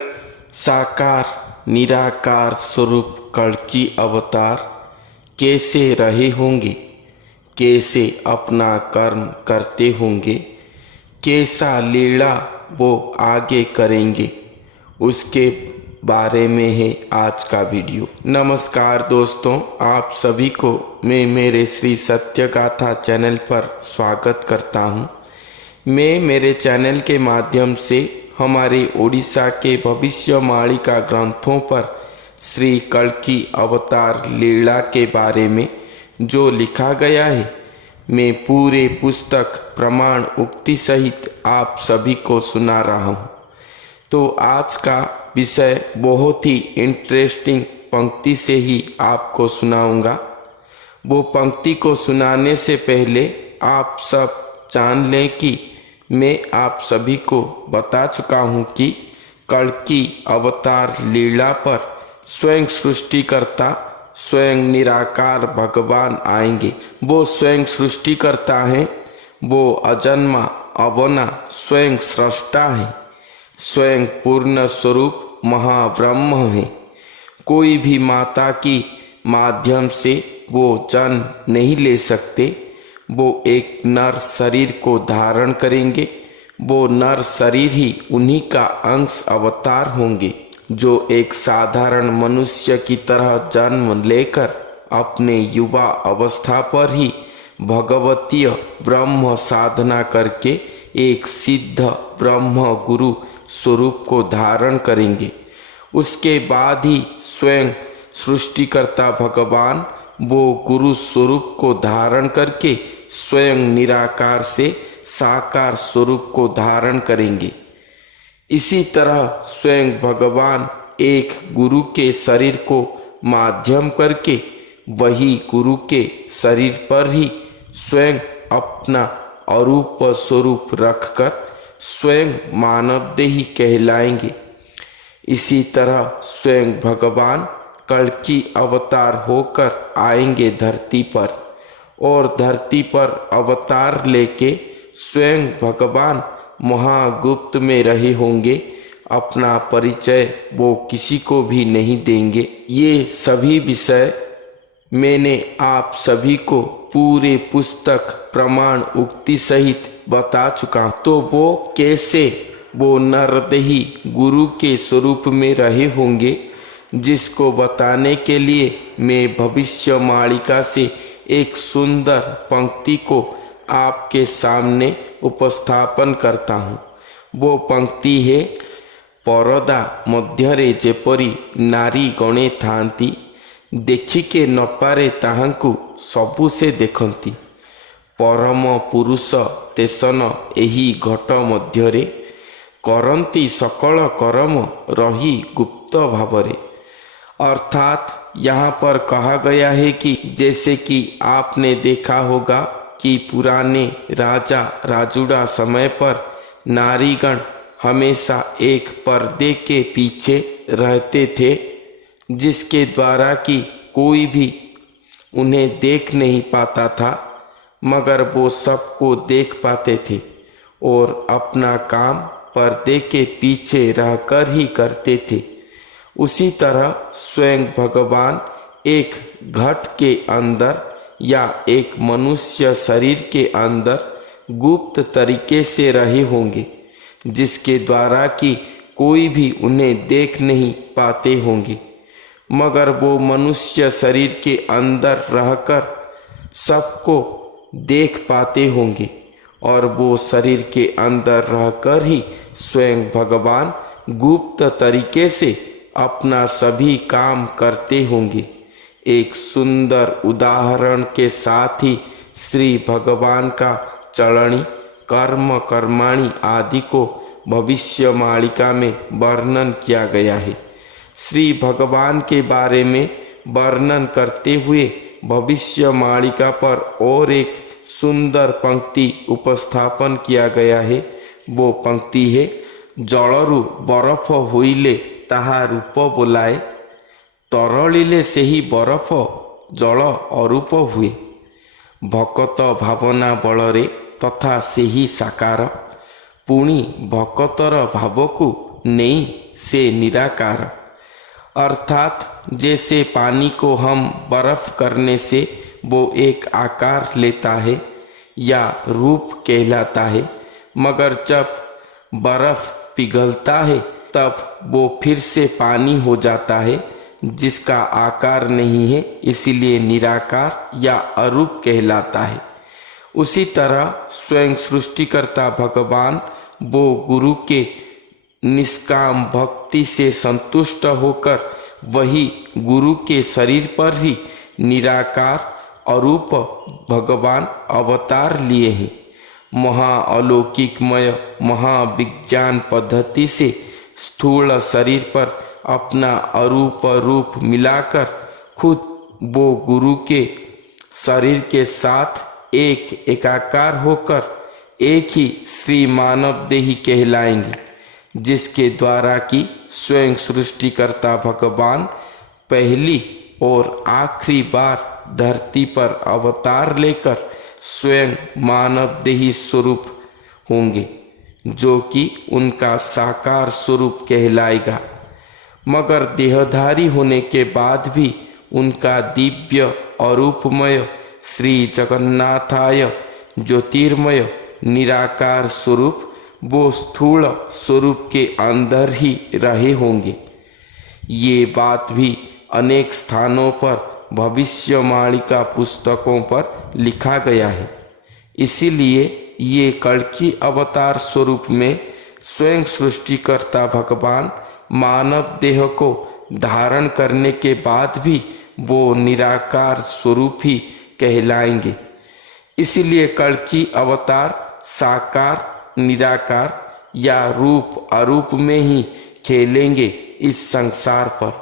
साकार निराकार स्वरूप कल्कि अवतार कैसे रहे होंगे, कैसे अपना कर्म करते होंगे, कैसा लीला वो आगे करेंगे, उसके बारे में है आज का वीडियो। नमस्कार दोस्तों, आप सभी को मैं मेरे श्री सत्य गाथा चैनल पर स्वागत करता हूँ। मैं मेरे चैनल के माध्यम से हमारे ओडिशा के भविष्यवाणिका ग्रंथों पर श्री कल्कि अवतार लीला के बारे में जो लिखा गया है, मैं पूरे पुस्तक प्रमाण उक्ति सहित आप सभी को सुना रहा हूँ। तो आज का विषय बहुत ही इंटरेस्टिंग पंक्ति से ही आपको सुनाऊंगा। वो पंक्ति को सुनाने से पहले आप सब जान लें कि मैं आप सभी को बता चुका हूँ कि कल्कि अवतार लीला पर स्वयं सृष्टिकर्ता, स्वयं निराकार भगवान आएंगे। वो स्वयं सृष्टिकर्ता हैं, वो अजन्मा अवना स्वयं सृष्टा है, स्वयं पूर्ण स्वरूप महाब्रह्म है। कोई भी माता की माध्यम से वो जन्म नहीं ले सकते। वो एक नर शरीर को धारण करेंगे। वो नर शरीर ही उन्हीं का अंश अवतार होंगे, जो एक साधारण मनुष्य की तरह जन्म लेकर अपने युवा अवस्था पर ही भगवतीय ब्रह्म साधना करके एक सिद्ध ब्रह्म गुरु स्वरूप को धारण करेंगे। उसके बाद ही स्वयं सृष्टिकर्ता भगवान वो गुरु स्वरूप को धारण करके स्वयं निराकार से साकार स्वरूप को धारण करेंगे। इसी तरह स्वयं भगवान एक गुरु के शरीर को माध्यम करके वही गुरु के शरीर पर ही स्वयं अपना अरूप स्वरूप रखकर स्वयं मानवदेही कहलाएंगे। इसी तरह स्वयं भगवान कल्कि अवतार होकर आएंगे धरती पर, और धरती पर अवतार लेके स्वयं भगवान महागुप्त में रहे होंगे। अपना परिचय वो किसी को भी नहीं देंगे। ये सभी विषय मैंने आप सभी को पूरे पुस्तक प्रमाण उक्ति सहित बता चुका। तो वो कैसे वो नरदेही गुरु के स्वरूप में रहे होंगे, जिसको बताने के लिए मैं भविष्यवाणिका से एक सुंदर पंक्ति को आपके सामने उपस्थापन करता हूँ। वो पंक्ति है, परदा मध्यरे जेपरी नारी गणे थांती, देखिके न पारे ताहांकु सबु से देखंती। परम पुरुष तेसन एही घट मध्यरे, करंती सकल करम रही गुप्त भावरे। अर्थात यहाँ पर कहा गया है कि जैसे कि आपने देखा होगा कि पुराने राजा राजुड़ा समय पर नारीगण हमेशा एक पर्दे के पीछे रहते थे, जिसके द्वारा कि कोई भी उन्हें देख नहीं पाता था, मगर वो सबको देख पाते थे और अपना काम पर्दे के पीछे रहकर ही करते थे। उसी तरह स्वयं भगवान एक घट के अंदर या एक मनुष्य शरीर के अंदर गुप्त तरीके से रहे होंगे, जिसके द्वारा कि कोई भी उन्हें देख नहीं पाते होंगे, मगर वो मनुष्य शरीर के अंदर रहकर सबको देख पाते होंगे, और वो शरीर के अंदर रहकर ही स्वयं भगवान गुप्त तरीके से अपना सभी काम करते होंगे। एक सुंदर उदाहरण के साथ ही श्री भगवान का चलनी, कर्म, कर्माणि आदि को भविष्यवाणिका में वर्णन किया गया है। श्री भगवान के बारे में वर्णन करते हुए भविष्यवाणिका पर और एक सुंदर पंक्ति उपस्थापन किया गया है। वो पंक्ति है, जलरु बरफ होइले ताहा रूप बोलाए, तरलिले सेही बरफ जल अरूप हुए। भकत भावना बलरे तथा सेही साकार, पुणी भकतर भाव को नहीं से निराकार। अर्थात जैसे पानी को हम बर्फ करने से वो एक आकार लेता है या रूप कहलाता है, मगर जब बर्फ पिघलता है तब वो फिर से पानी हो जाता है जिसका आकार नहीं है, इसीलिए निराकार या अरूप कहलाता है। उसी तरह स्वयं सृष्टिकर्ता भगवान वो गुरु के निष्काम भक्ति से संतुष्ट होकर वही गुरु के शरीर पर ही निराकार अरूप भगवान अवतार लिए हैं। महाअलौकिकमय महाविज्ञान पद्धति से स्थूल शरीर पर अपना अरूप रूप मिलाकर खुद वो गुरु के शरीर के साथ एक एकाकार होकर एक ही श्री मानव देही कहलाएंगे, जिसके द्वारा कि स्वयं सृष्टिकर्ता भगवान पहली और आखिरी बार धरती पर अवतार लेकर स्वयं मानव देही स्वरूप होंगे, जो कि उनका साकार स्वरूप कहलाएगा। मगर देहधारी होने के बाद भी उनका दिव्य अरूपमय श्री जगन्नाथाय ज्योतिर्मय निराकार स्वरूप वो स्थूल स्वरूप के अंदर ही रहे होंगे। ये बात भी अनेक स्थानों पर भविष्यवाणी पुस्तकों पर लिखा गया है। इसीलिए ये कल्कि अवतार स्वरूप में स्वयं सृष्टिकर्ता भगवान मानव देह को धारण करने के बाद भी वो निराकार स्वरूप ही कहलाएंगे। इसीलिए कल्कि अवतार साकार निराकार या रूप अरूप में ही खेलेंगे इस संसार पर।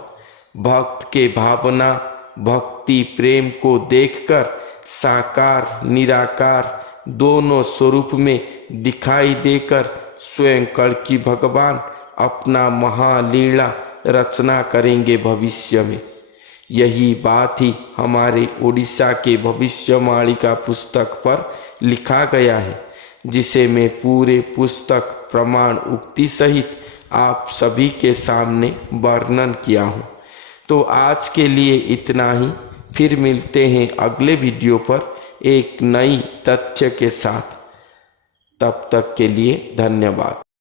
भक्त के भावना भक्ति प्रेम को देखकर साकार निराकार दोनों स्वरूप में दिखाई देकर स्वयं कल्कि भगवान अपना महालीला रचना करेंगे भविष्य में। यही बात ही हमारे उड़ीसा के भविष्यवाणी पुस्तक पर लिखा गया है, जिसे मैं पूरे पुस्तक प्रमाण उक्ति सहित आप सभी के सामने वर्णन किया हूँ। तो आज के लिए इतना ही। फिर मिलते हैं अगले वीडियो पर एक नई तथ्य के साथ। तब तक के लिए धन्यवाद।